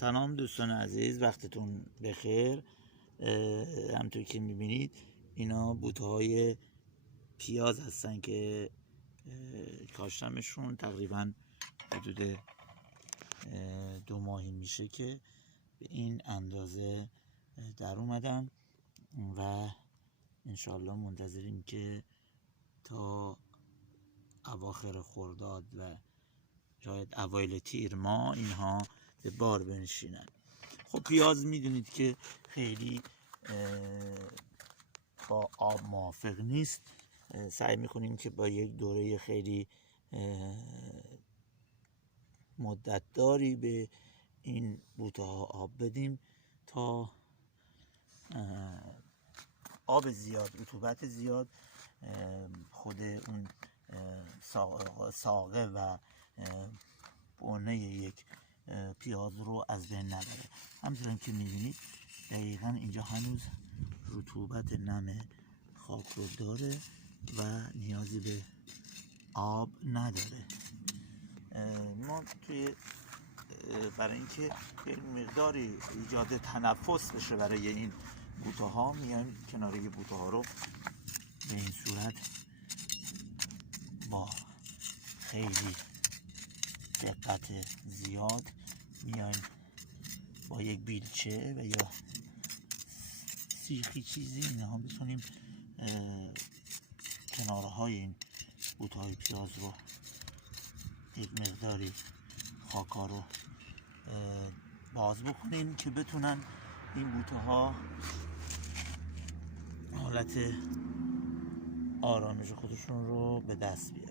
سلام دوستان عزیز، وقتتون بخیر. همونطور که میبینید اینا بوته‌های پیاز هستن که کاشتمشون تقریبا حدود 2 ماهی میشه که به این اندازه در اومدن و انشالله منتظریم که تا اواخر خرداد و شاید اوایل تیر ماه اینها به بار بنشینن. خب پیاز میدونید که خیلی با آب موافق نیست. سعی میکنیم که با یک دوره خیلی مدتداری به این بوته ها آب بدیم تا آب زیاد، رطوبت زیاد خود اون ساقه و بونه یک پیاز رو از بین نبره. همچنان که میبینید دقیقا اینجا هنوز رطوبت نم خاک رو داره و نیازی به آب نداره. ما برای اینکه یک مقداری ایجاد تنفس بشه برای این بوته ها میایم کناره بوته ها رو به این صورت با خیلی دقت زیاد میایم با یک بیلچه و یا سیخی چیزی اینها بتونیم کناره های این بوته های پیاز رو یک مقداری خاکا رو باز بکنیم که بتونن این بوته ها حالت آرامش خودشون رو به دست بیارن.